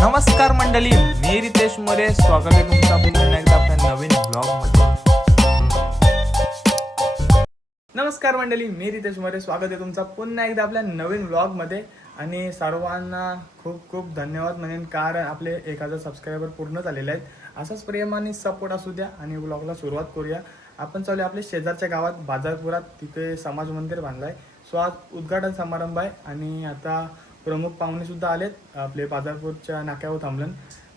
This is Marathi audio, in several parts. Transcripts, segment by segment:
नमस्कार मंडळी, मी रितेश मोरे. स्वागत आहे तुमचं पुन्हा एकदा आपल्या नवीन ब्लॉगमध्ये. नमस्कार मंडळी, मी रितेश मोरे. स्वागत आहे तुमचं पुन्हा एकदा आपल्या नवीन ब्लॉगमध्ये. आणि सर्वांना खूप खूप धन्यवाद म्हणेन, कारण आपले 1000 सबस्क्रायबर पूर्ण झालेले आहेत. असंच प्रेम आणि सपोर्ट असू द्या आणि ब्लॉगला सुरुवात करूया. आपण चालू आपल्या शेजारच्या गावात बाजारपुरात, तिथे समाज मंदिर बांधलं आहे. सो आज उद्घाटन समारंभ आहे आणि आता प्रमुख पाहुणे सुद्धा आलेत. आपले बाजारपूरच्या नाक्यावर थांबलं.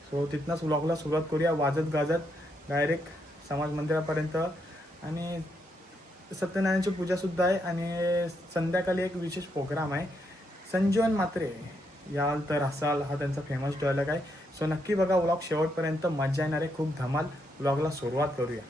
सो तिथनंच व्लॉगला सुरुवात करूया, वाजत गाजत डायरेक्ट समाज मंदिरापर्यंत. आणि सत्यनारायणची पूजासुद्धा आहे आणि संध्याकाळी एक विशेष प्रोग्राम आहे. संजीवन म्हात्रे याल तर हसाल हा त्यांचा फेमस डायलॉग आहे. सो नक्की बघा व्लॉग शेवटपर्यंत, मजा येणार आहे, खूप धमाल. व्लॉगला सुरुवात करूया.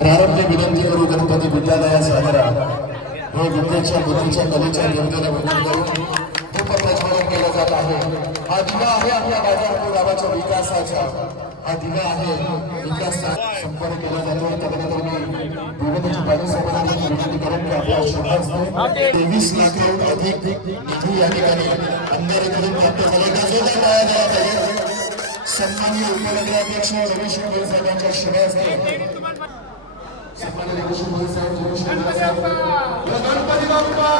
प्रारंभी विनंती करू गणपती विद्यालया सादरा हे विद्येच्या बुद्धीच्या कलेच्या देवतेला वंदन करून धूप प्रज्वलन केलं जात आहे. हा दिवा आहे आपल्या बाजारपूर गावाच्या विकासाचा. हा दिवा आहे विकासाचा संपर्क केला जातो. त्याबरोबर मी विविध पाणी संबंधाने विनंती करून की आपल्या शोभासने 23 लाखाहून अधिक निधी या ठिकाणी अंधारीकडून प्राप्त झाले. सन्माननीय उपनगराध्यक्ष रमेश मोरे साहेबांच्या शुभ हस्ते सन्माननीय रमेश मोरे साहेब गणपती बाप्पा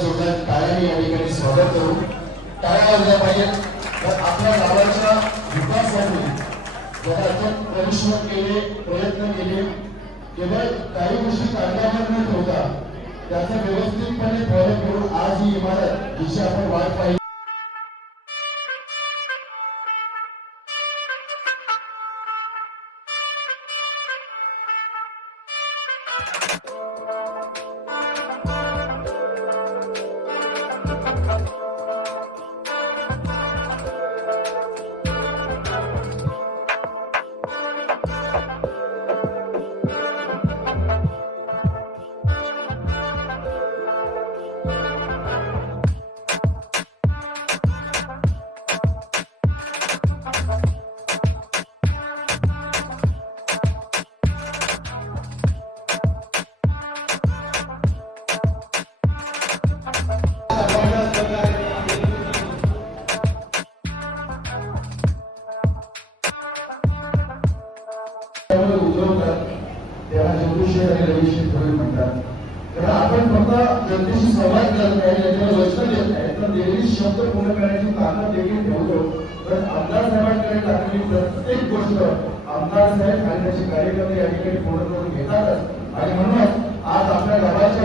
जोरदार टाळ्यांनी या ठिकाणी स्वागत करू. टाळ्या वाजल्या पाहिजेत. तर आपल्या गावाच्या विकासासाठी ज्याला अथक परिश्रम केले, प्रयत्न केले, केवळ काही गोष्टी कागदावर न ठेवता त्याचा व्यवस्थितपणे फॉलो करून आज ही इमारत जिची आपण वाट पाहिली. त्याला ज्योतिषी आणि रविशी थोडी म्हणतात. कारण आपण फक्त ज्योतिषी संवाद करत नाही, त्याच्यावर वचन देत नाही, तर देवी शब्द पूर्ण करण्याची ताकद देखील ठेवतो. तर आमदार साहेबांकडे टाकलेली प्रत्येक गोष्ट आमदार साहेब आणि त्याचे कार्यकर्ते या ठिकाणी पूर्ण करून घेतातच. आणि म्हणून आज आपल्या गावाच्या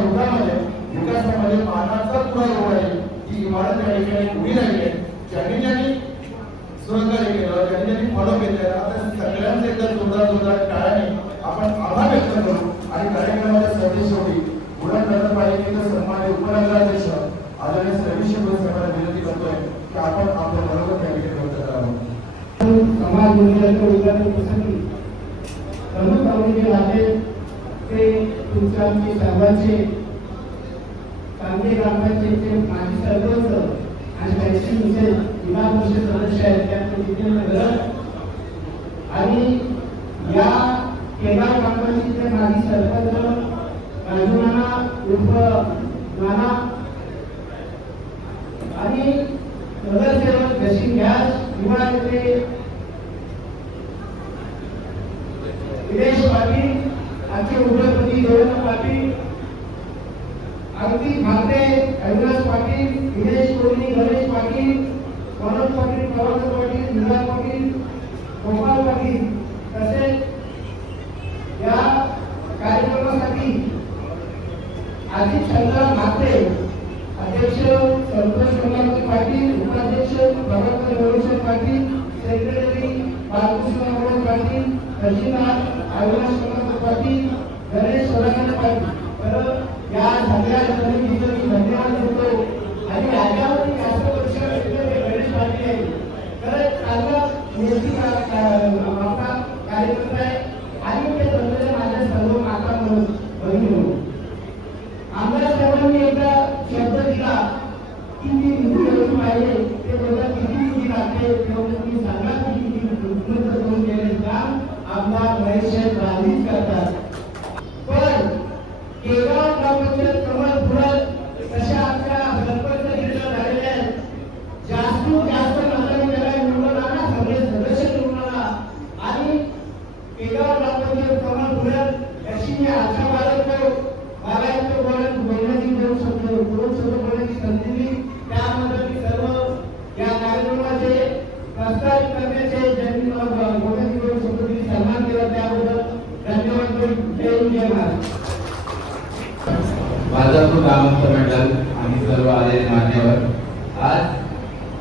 विकासामध्ये मानाचा पुरा रोड आहे. ही इमारत या ठिकाणी उभी राहिली आहे. ज्यांनी सहकार्य केलं, ज्यांनी फॉलो केलं, आता सगळ्यांचे एकदम जोरदार टाळ्याने आपण आभार व्यक्त करू. आणि कार्यक्रमाच्या सर्वेशेवटी बुलढाणा नगरपालिकेचा सन्माननीय उपनगराध्यक्ष आदरणीय रमेश मोरे साहेबांना विनंती करतोय की आपण आपल्या बरोबर त्या ठिकाणी वर्तन करावं. समाज मंदिराच्या उद्घाटन प्रसंगी प्रमुख पाहुणे राहते ते तुमच्या आमचे सर्वांचे कांदे ग्रामपंचायतीचे माजी सरपंच आणि त्यांचे विभाग परिषद सदस्य आहेत त्यामध्ये जितेंद्र गरड आणि या केदार ग्रामपंचायतीचे माजी सरपंच राजू नाना उर्फ नाना आणि नगरसेवक जशीन व्यास युवा नेते विदेश पाटील आमचे उद्योगपती देवेंद्र पाटील अगदी भाते अविनाश पाटील विदेश कोहली गणेश पाटील मनोज पाटील प्रभाकर पाटील निलाल पाटील गोपाल पाटील तसेच या कार्यक्रमासाठी अजित शंकर भाते अध्यक्ष संतोष कमलापती पाटील उपाध्यक्ष प्रभाकर गणेश पाटील सेक्रेटरी बालकृष्ण पाटील तहसीलदार अविनाश कमलापती पाटील गणेश सोलापूर पाटील तर या सगळ्या समितीचं मी धन्यवाद देतो आणि राज्यामध्ये जास्त वर्ष गणेश पाटील आहे तर चांगला नेतृत्व आपला कार्यकर्ता आहे आणि ते जमलेले माझ्या सर्व माता म्हणून बहिणी आम्हाला सर्वांनी एकदा शब्द दिला की मी निवडून पाहिजे ते बघा किती निधी लागते तेवढं तुम्ही सांगा किती उपलब्ध करून देण्याचे काम आमदार महेश राणीच करतात पण केगाव ग्रामपंचायत कमलपुरात तशा आपल्या सरपंच निर्णय झालेले आहेत जास्तीत जास्त मतांनी त्याला निवडून आणा सगळे सदस्य निवडून आणा आणि केगाव ग्रामपंचायत कमलपुरात अशी मी आशा बाळगतो बाळगतो बोलण्याची देऊ शकतो करून सुरू बोलण्याची संधी दिली त्याबद्दल मी सर्व या कार्यक्रमाचे प्रस्तावित करण्याचे ज्यांनी मला बोलण्याची देऊ शकतो त्यांनी सन्मान केला त्याबद्दल धन्यवाद जय हिंद जय महाराष्ट्र. बाजारपूर ग्रामस्थ मंडळ आम्ही सर्व आलेले मान्यवर आज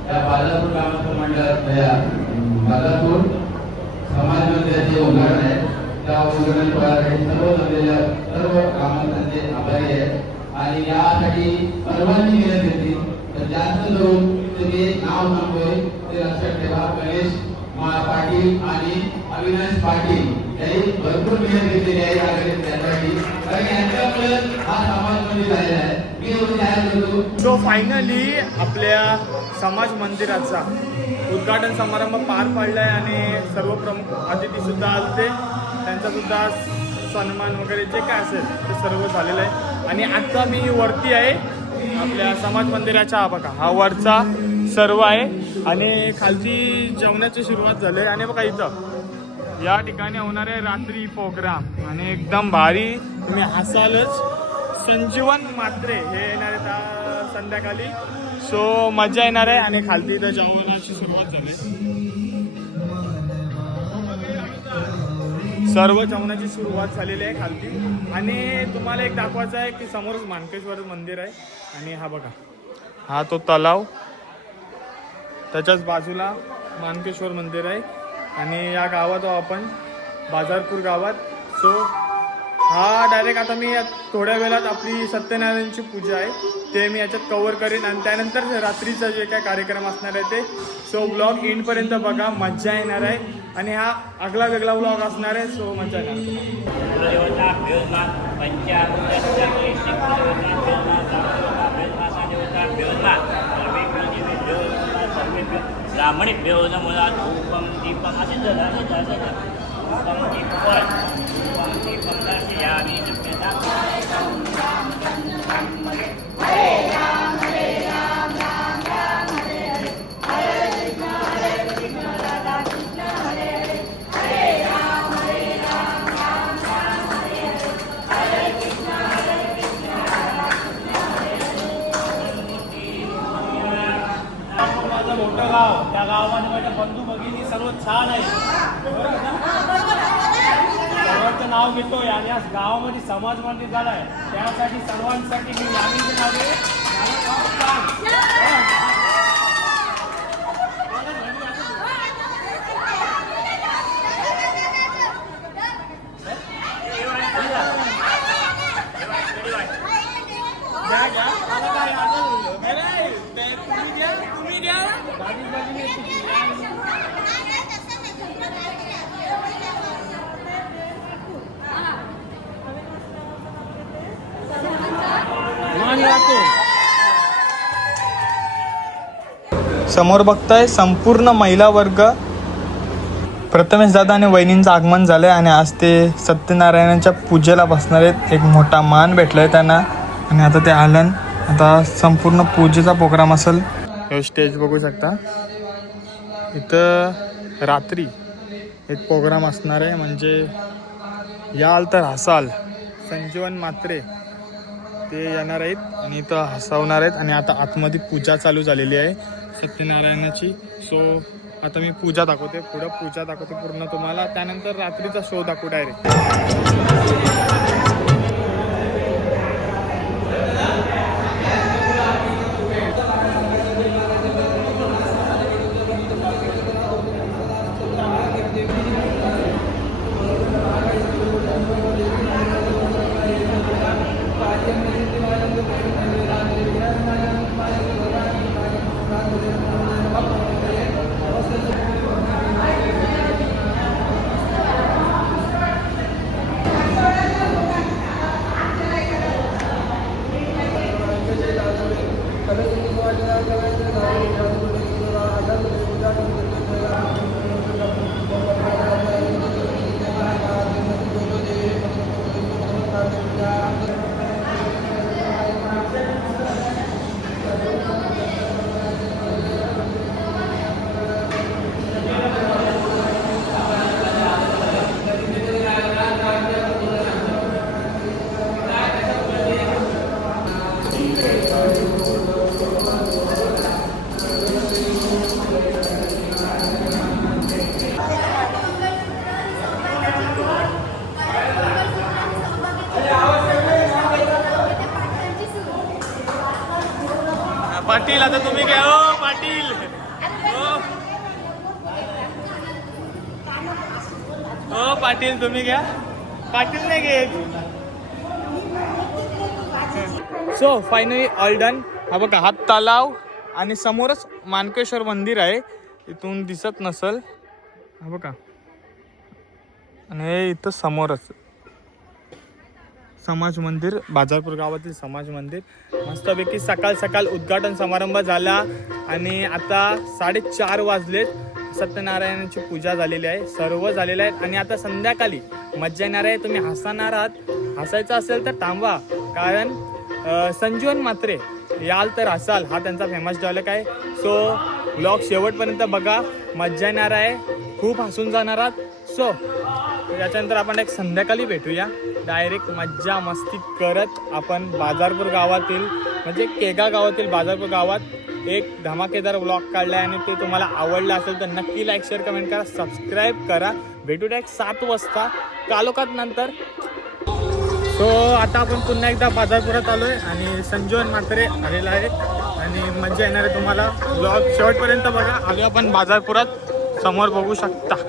या बाजारपूर ग्रामस्थ मंडळाच्या बाजारपूर समाज मंदिराचे उद्घाटन आहे त्या उद्घाटनासाठी सर्व जमलेल्या सर्व ग्रामस्थांचे आभारी आहे आणि यासाठी सर्वांनी मेहनत घेतली तर जास्त करून तुम्ही नाव सांगतोय ते लक्षात ठेवा गणेश पाटील आणि अविनाश पाटील यांनी भरपूर मेहनत घेतलेली आहे त्यासाठी कारण यांच्यामुळे हा समाज मंदिर झालेला आहे मी एवढं जाहीर करतो. सो फायनली आपल्या समाज मंदिराचा उद्घाटन समारंभ पार पडलाय आणि सर्व प्रमुख अतिथी सुद्धा आलते त्यांचा सुद्धा सन्मान वगैरे जे काय असेल ते सर्व झालेलं आहे आणि आता मी वरती आहे आपल्या समाज मंदिराच्या हा बघा हा वरचा सर्व आहे आणि खालची जेवणाची सुरुवात झाली आहे आणि बघा इथं या ठिकाणी होणार आहे रात्री प्रोग्राम आणि एकदम भारी तुम्ही हसालच संजीवन म्हात्रे हे येणार आहेत संध्याकाळी सो मजा येणार आहे आणि खालती इथं जेवणाची सुरुवात झाली सर्व जेवणाची सुरुवात झालेली आहे खालती आणि तुम्हाला एक दाखवायचं आहे की समोरच मानकेश्वर मंदिर आहे आणि हा बघा हा तो तलाव त्याच्याच बाजूला मानकेश्वर मंदिर आहे आणि या गावात आपण बाजारपूर गावात सो हा डायरेक्ट आता मी थोड्या वेळात आपली सत्यनारायणची पूजा आहे ते मी याच्यात कव्हर करेन आणि त्यानंतर रात्रीचा जे काय कार्यक्रम असणार आहे ते सो ब्लॉग एंडपर्यंत बघा मज्जा येणार आहे आणि हा आगला वेगळा ब्लॉग असणार आहे सो मज्जा ब्राह्मणी बेवना मुला धूपम दीपम असे धूपम दीपम दर्शयामि मोठं गाव त्या गावामध्ये माझ्या बंधू भगिनी सर्व छान आहे बरोबर ना सर्वांचं नाव घेतोय आणि या गावामध्ये समाज मंदिर झालाय त्यासाठी सर्वांसाठी मी यामीचं नाव तुम्ही द्या आणि राहतो. समोर बघताय संपूर्ण महिला वर्ग. प्रथमेश दादा आणि वहिनींचं आगमन झालंय आणि आज ते सत्यनारायणाच्या पूजेला बसणार आहेत. एक मोठा मान भेटलाय त्यांना आणि आता ते आलन. आता संपूर्ण पूजेचा प्रोग्राम असेल. हे स्टेज बघू शकता. इथं रात्री एक प्रोग्राम असणार आहे, म्हणजे याल तर हसाल. संजीवन म्हात्रे ते येणार आहेत आणि इथं हसवणार आहेत. आणि आता आतमध्ये पूजा चालू झालेली आहे सत्यनारायणाची. सो आता मी पूजा दाखवते, पुढं पूजा दाखवते पूर्ण तुम्हाला. त्यानंतर रात्रीचा शो दाखवू डायरेक्ट. पाटील आता तुम्ही घ्या. हो पाटील, हो पाटील तुम्ही घ्या. पाटील नाही घेत. So finally all done. हा बघा, हा तलाव आणि समोरच मानकेश्वर मंदिर आहे. इथून दिसत नसल. हा बघा, आणि हे इथं समोरच समाज मंदिर, बाजारपूर गावातील समाज मंदिर. मस्तपैकी सकाळ सकाळ उद्घाटन समारंभ झाला आणि आता 4:30 वाजलेत. सत्यनारायणाची पूजा झालेली आहे, सर्व झालेलं आहे. आणि आता संध्याकाळी मज्जा येणार आहे. तुम्ही हसणार आहात, हसायचं असेल तर थांबा, कारण संजीवन म्हात्रे याल तर हसाल हा त्यांचा फेमस डायलॉग आहे. सो ब्लॉग शेवटपर्यंत बघा, मज्जा येणार आहे, खूप हसून जाणार आहात. सो याच्यानंतर आपण एक संध्याकाळी भेटूया. डायरेक्ट मज्जा मस्ती करत आपण बाजारपूर गावातील, म्हणजे केगा गावातील बाजारपूर गावात एक धमाकेदार व्लॉग काढला आहे. आणि ते तुम्हाला आवडलं असेल तर नक्की लाईक, शेअर, कमेंट करा, सबस्क्राईब करा. भेटू डायरेक्ट 7 वाजता कालोखात नंतर. सो आता आपण पुन्हा एकदा बाजारपुरात आलो आहे आणि संजीवन म्हात्रे आलेला आहे आणि मज्जा येणार आहे तुम्हाला. व्लॉग शेवटपर्यंत बघा. आलो आपण बाजारपुरात, समोर बघू शकता.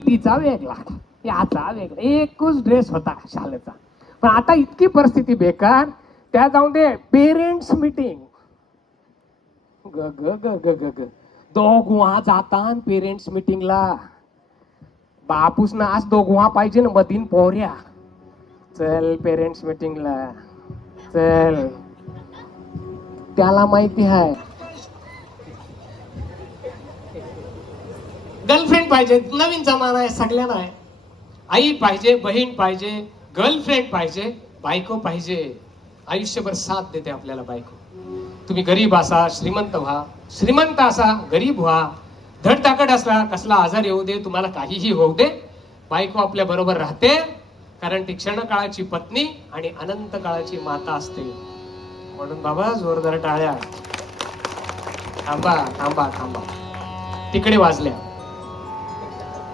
तिचा वेगळा, याचा वेगळा, एकच ड्रेस होता शाळेचा. पण आता इतकी परिस्थिती बेकार, त्या जाऊन दे पेरेंट्स मीटिंग. ग ग ग ग ग ग दोघा जातान पेरेंट्स मीटिंगला. बापूस ना आज दोघा पाहिजे ना मधीन पोऱ्या. चल पेरेंट्स मीटिंगला चल. त्याला माहिती आहे गर्लफ्रेंड पाहिजे, नवीन जमाना आहे, सगळ्यांना आहे. आई पाहिजे, बहीण पाहिजे, गर्लफ्रेंड पाहिजे, बायको पाहिजे. आयुष्यभर साथ देते आपल्याला बायको. तुम्ही गरीब असा श्रीमंत व्हा, श्रीमंत असा गरीब व्हा, धडधाकट असला कसला आजार येऊ दे, तुम्हाला काहीही होऊ दे, बायको आपल्या बरोबर राहते. कारण ती क्षणकाळाची पत्नी आणि अनंत काळाची माता असते. म्हणून बाबा जोरदार टाळ्या. थांबा थांबा थांबा. तिकडे वाजल्या,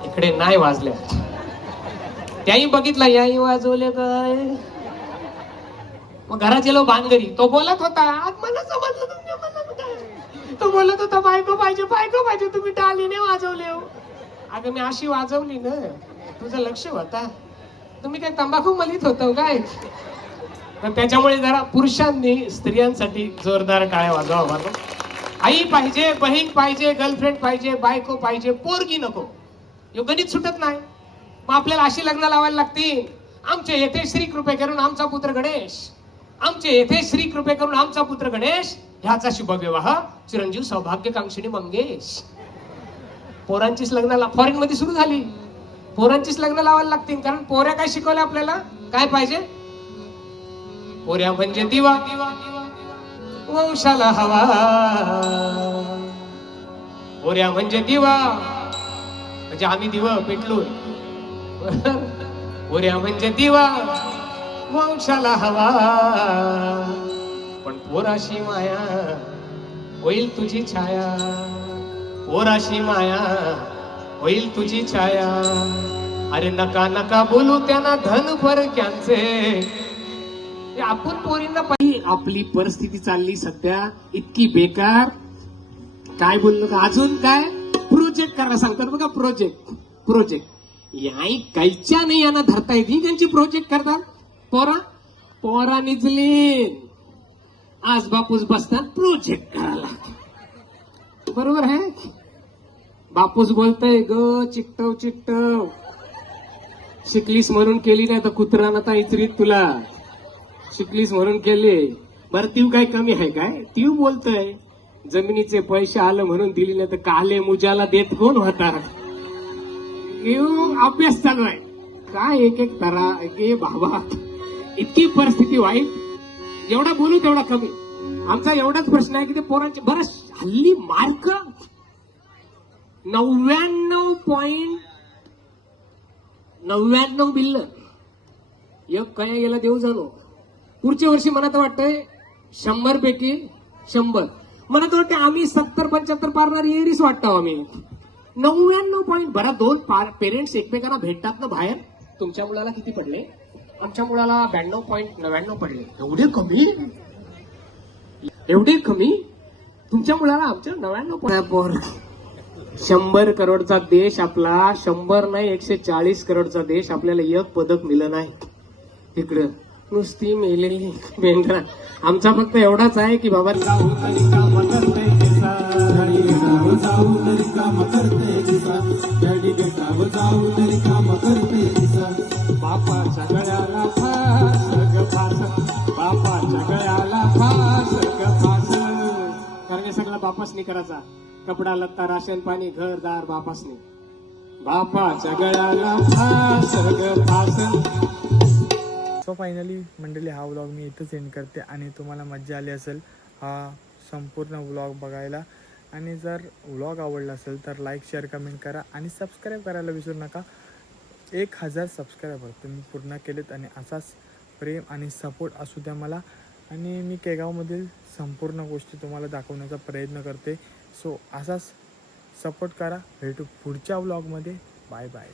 इकडे नाही वाजल्या. त्याही बघितलं, याही वाजवले काय. मग घरात गेलो भानगरी, तो बोलत होता आज मला समजलं तुमच्या मनात काय. तो बोलत होता बायको पाहिजे तुम्ही टाळीने वाजवले हो. अगं मी अशी वाजवली ना, तुझं लक्ष होता. तुम्ही काय तंबाखू मलित होतो काय? पण त्याच्यामुळे जरा पुरुषांनी स्त्रियांसाठी जोरदार टाळ्या वाजवा. आई पाहिजे, बहीण पाहिजे, गर्लफ्रेंड पाहिजे, बायको पाहिजे, पोरगी नको. यो गणित सुटत नाही. मग आपल्याला अशी लग्न लावायला लागतील. आमचे येथे श्री कृपे करून आमचा पुत्र गणेश, आमचे येथे श्री कृपे करून आमचा पुत्र गणेश, ह्याचा शुभविवाह चिरंजीव सौभाग्यकांक्षिणी मंगेश. पोरांचीच लग्नाला फॉरेन मध्ये सुरू झाली. पोरांचीच लग्न लावायला लागतील. कारण पोऱ्या काय शिकवलं आपल्याला? काय पाहिजे? पोऱ्या म्हणजे दिवा वंशाला हवा. पोऱ्या म्हणजे दिवा म्हणजे आम्ही दिवा पेटलो. पोऱ्या म्हणजे दिवा वंशाला हवा. पण पोराशी माया होईल तुझी छाया. पोराशी माया होईल तुझी छाया. अरे नका नका बोलू त्यांना धन फरक्यांचे. आपण पोरींना आपली परिस्थिती चालली सध्या इतकी बेकार. काय बोललो का? अजून काय प्रोजेक्ट करायला सांगतात बघा. प्रोजेक्ट याही काहीच्या नाही यांना धरता येते. त्यांची प्रोजेक्ट करतात. पोरा निजलीन आज बापूस बसतात प्रोजेक्ट करायला. बरोबर आहे. बापूस बोलतय ग चिकटव शिकलीस म्हणून केली नाही तर कुत्रा नता इचरीत तुला. शिकलीस म्हणून केली. बरं तीव काय कमी आहे काय? तीव बोलतय जमिनीचे पैसे आलं म्हणून दिली नाही तर काले मुजाला देत कोण होता. अभ्यास चालू आहे काय एक करा गे बाबा. इतकी परिस्थिती वाईट. एवढा बोलू तेवढा कमी. आमचा एवढाच प्रश्न आहे की ते पोरांचे बरं हल्ली मार्क 99.99 बिल्ल एक काय गेला देऊ जाणो. पुढच्या वर्षी मला तर वाटतंय 100 पैकी 100. मला तर वाटतं आम्ही 70-75 पारणार येरीच वाटतो आम्ही. 99 पॉईंट. बरं 2 पेरेंट्स एकमेकांना भेटतात ना बाहेर. तुमच्या मुलाला किती पडले? आमच्या मुलाला 92.99 पडले. एवढे कमी तुमच्या मुलाला आमच्या 99. 100 करोडचा देश आपला. 100 नाही 140 करोडचा देश. आपल्याला एक पदक मिळलं नाही. इकडं नुसती मेलेली मेंढरा. आमचा फक्त एवढाच आहे की बाबा बापाच्या गळ्याला फास ग फास. बापाच्या गळ्याला फास ग फास. कारण हे सगळं बापासनी करायचा. कपडा लत्ता राशन पाणी घरदार बापासनी. बापाच्या गळ्याला फास ग फास. सो फायनली मंडळी हा व्लॉग मी इथंच एंड करते. आणि तुम्हाला मज्जा आली असेल हा संपूर्ण व्लॉग बघायला. आणि जर व्लॉग आवडला असेल तर लाईक शेअर कमेंट करा आणि सबस्क्राईब करायला विसरू नका. 1000 सबस्क्रायबर तुम्ही पूर्ण केलेत. आणि असाच प्रेम आणि सपोर्ट असू द्या मला. आणि मी केगावमधील संपूर्ण गोष्टी तुम्हाला दाखवण्याचा प्रयत्न करते. सो असाच सपोर्ट करा. भेटू पुढच्या व्लॉगमध्ये. Bye bye.